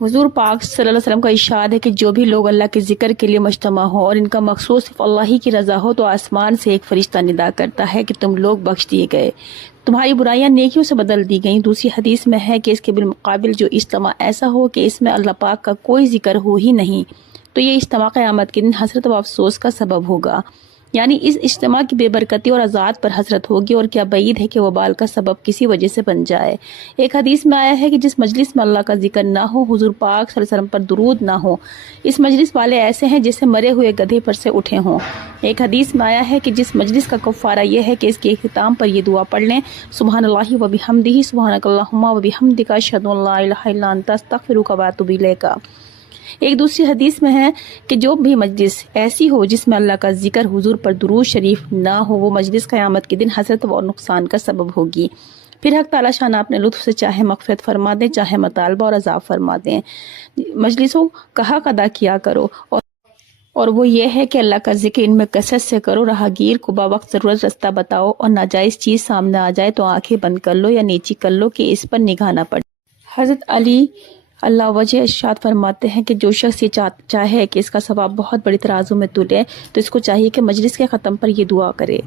حضور پاک صلی اللہ علیہ وسلم کا ارشاد ہے کہ جو بھی لوگ اللہ کے ذکر کے لیے مجتمع ہو اور ان کا مقصود صرف اللہ ہی کی رضا ہو تو آسمان سے ایک فرشتہ ندا کرتا ہے کہ تم لوگ بخش دیے گئے، تمہاری برائیاں نیکیوں سے بدل دی گئیں۔ دوسری حدیث میں ہے کہ اس کے بالمقابل جو اجتماع ایسا ہو کہ اس میں اللہ پاک کا کوئی ذکر ہو ہی نہیں، تو یہ اجتماع قیامت کے دن حسرت و افسوس کا سبب ہوگا، یعنی اس اجتماع کی بے برکتی اور عذاب پر حسرت ہوگی، اور کیا بعید ہے کہ وبال کا سبب کسی وجہ سے بن جائے۔ ایک حدیث میں آیا ہے کہ جس مجلس میں اللہ کا ذکر نہ ہو، حضور پاک صلی اللہ علیہ وسلم پر درود نہ ہو، اس مجلس والے ایسے ہیں جیسے مرے ہوئے گدھے پر سے اٹھے ہوں۔ ایک حدیث میں آیا ہے کہ جس مجلس کا کفارہ یہ ہے کہ اس کے اختتام پر یہ دعا پڑھ لیں، سبحان اللہ و بحمدہ، سبحانک اللہم و بحمدک، اشہد ان لا الہ الا انت، استغفرک و اتوب الیک۔ ایک دوسری حدیث میں ہے کہ جو بھی مجلس ایسی ہو جس میں اللہ کا ذکر، حضور پر درود شریف نہ ہو، وہ مجلس قیامت کے دن حسرت اور نقصان کا سبب ہوگی۔ پھر حق تعالی شان اپنے لطف سے چاہے مغفرت فرما دیں، چاہے مطالبہ اور عذاب فرما دیں۔ مجلسوں کا حق ادا کیا کرو، اور وہ یہ ہے کہ اللہ کا ذکر ان میں کثرت سے کرو، راہگیر کو باوقت ضرورت رستہ بتاؤ، اور ناجائز چیز سامنے آ جائے تو آنکھیں بند کر لو یا نیچی کر لو کہ اس پر نگاہ نہ پڑے۔ حضرت علی اللہ وجہ ارشاد فرماتے ہیں کہ جو شخص یہ چاہے کہ اس کا ثواب بہت بڑی ترازو میں تلے تو اس کو چاہیے کہ مجلس کے ختم پر یہ دعا کرے۔